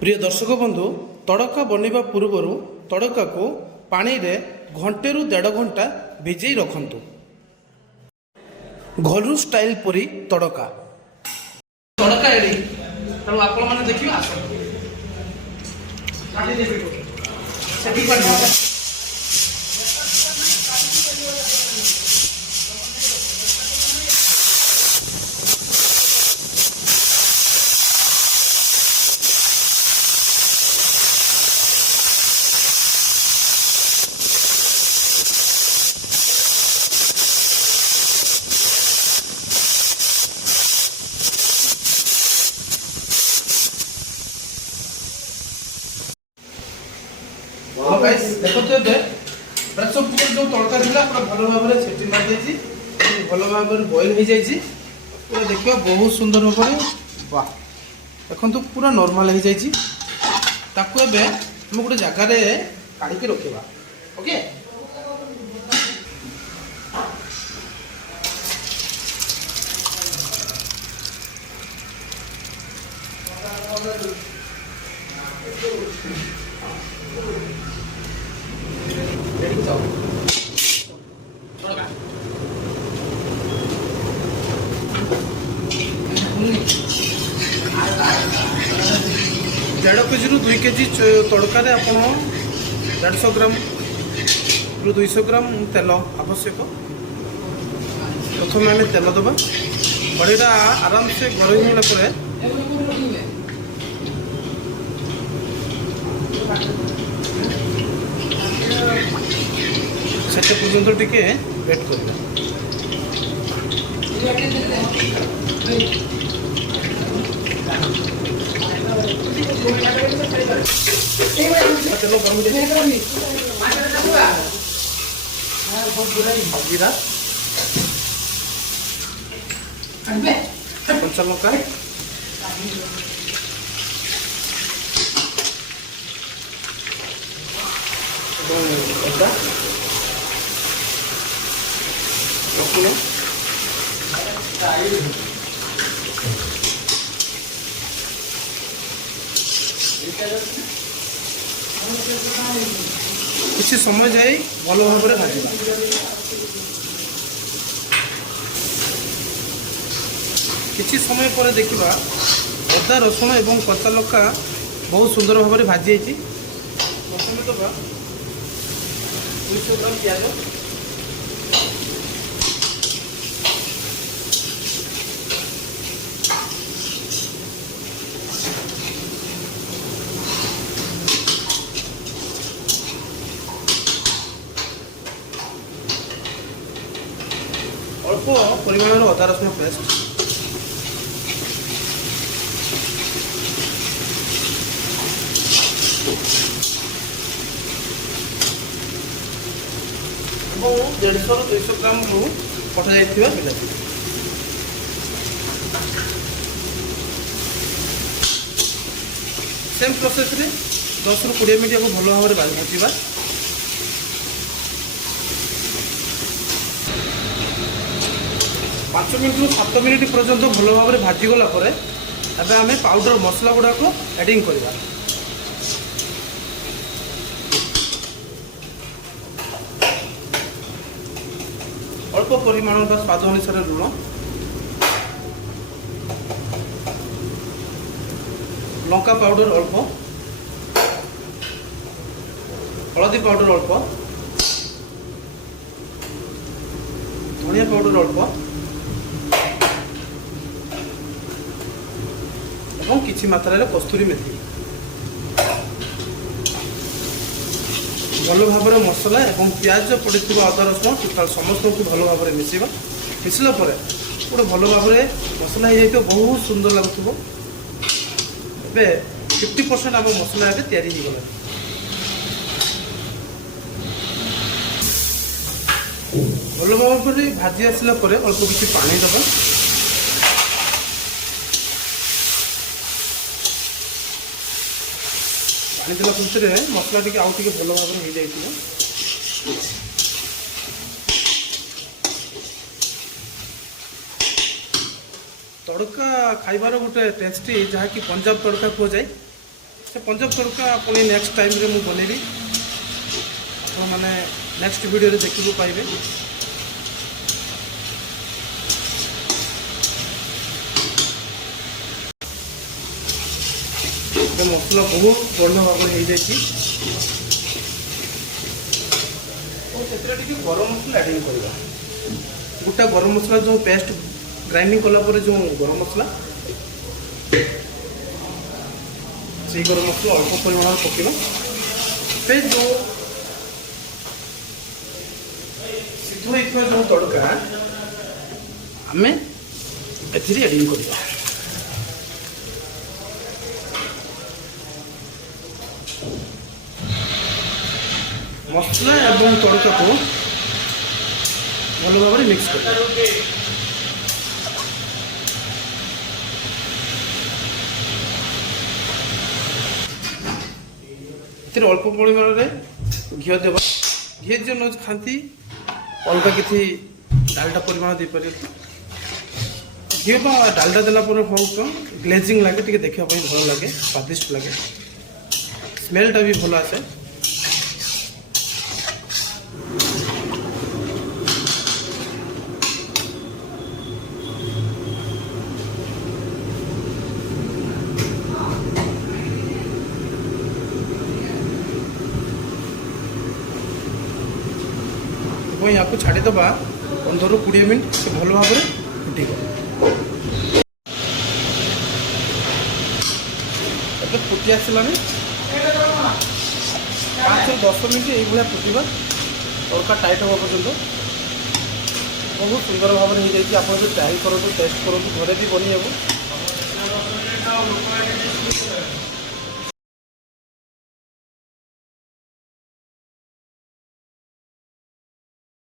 प्रिय दर्शक बंधु तड़का बनवा पूर्वर तड़का को पानी रे घंटे रु 1.5 घंटा भिजई रखंतु। घरू स्टाइल परी तड़का तड़का एडी तेणु आपण मैंने देखिए आस देखो तो प्रेसर कुकर जो तड़का था पूरा भल भाव में सीटी मार भल भाव में बॉइल हो जाए पूरा देखिए बहुत सुंदर भाव में वाह देखो तो पूरा नॉर्मल हो जाए हम गोटे जगार काढ़ी रखा ओके। डेढ़ केजी रु 2 केजी तड़का आप 150 ग्राम रु 200 ग्राम तेल आवश्यक। प्रथम आम तेल दबा कड़ईटा आराम से गरम होगा से पर्यटन टिके वेट करवा जीरा कंचा लंका अदा रसुण किसी समय जाए भल भाव में भाजवा किसी समय पर देखा अदा रसुण एवं कच्चा लंका बहुत सुंदर भाव में भाजी प्रथम दबा 200 ग्राम प्याज अल्प परिमाण अदा रसुण पेस्ट और 150 ରୁ 200 ग्राम कटा जाइथिबा बिलाती सेम प्रोसेस रे 10 ରୁ 20 मिनट को भल भाव में भाजवा 5 मिनट ରୁ 7 मिनट पर्यंत भल भाव में भाजीगला आम पाउडर मसला गुड़ाक एडिंग करवा अल्प परिमाण स्वाद अनुसार लुण लंका पाउडर अल्प हलदी पाउडर अल्प धनिया पाउडर अल्प और किसी मात्रा कस्तूरी मेथी भल भाव में मसला और प्याज पड़ी अदा रसुण टोटाल समस्त को भल भाव में मिसवा मिसला गोटे भल भाव में मसला हो जाए बहुत सुंदर लगुव ए 50% आम मसला तैयारी होगला भल भाव में भाजी आसला अल्प किसी पानी दबा पानी देला भितर मसला टी आउ टे भल भाव में हो जाए तड़का खाइबार गोटे टेस्टी जहाँकि पंजाब तड़का कह जाए से पंजाब तड़का पुणी नेक्स्ट टाइम रे मु बनेबी तो माने नेक्स्ट वीडियो रे देखिबो पाइबे। मसला बहुत बढ़िया भाव में हो जाए गरम मसला एडिंग करवा गोटा गरम मसला जो पेस्ट ग्राइंडिंग कला पर जो गरम मसला से गरम मसला अल्प परिमाण पकेबा फिर जो सिद्ध होइथवा जो तड़का आमे एथिरे एडिंग करवा। मसला एवं तड़का को भल भाव मिक्स कर अल्प परिमाण में घी देवा घी जो न खाती अलग किसी डालडा परिमाण दे पारे घी डालडा देला हो ग्लेजिंग लगे देखा भल लगे स्वादिष्ट लगे स्मेलटा भी भल आसे। या छाड़ीदबा 15-20 मिनट से भल भाव में फुटिब। फुटी आसला 5-10 मिनट ये फुटवा तड़का टाइट हवा पर्यंत बहुत सुंदर भाव में हो जाए। आप ट्राई करूँ टेस्ट करूँ घरे भी बनी।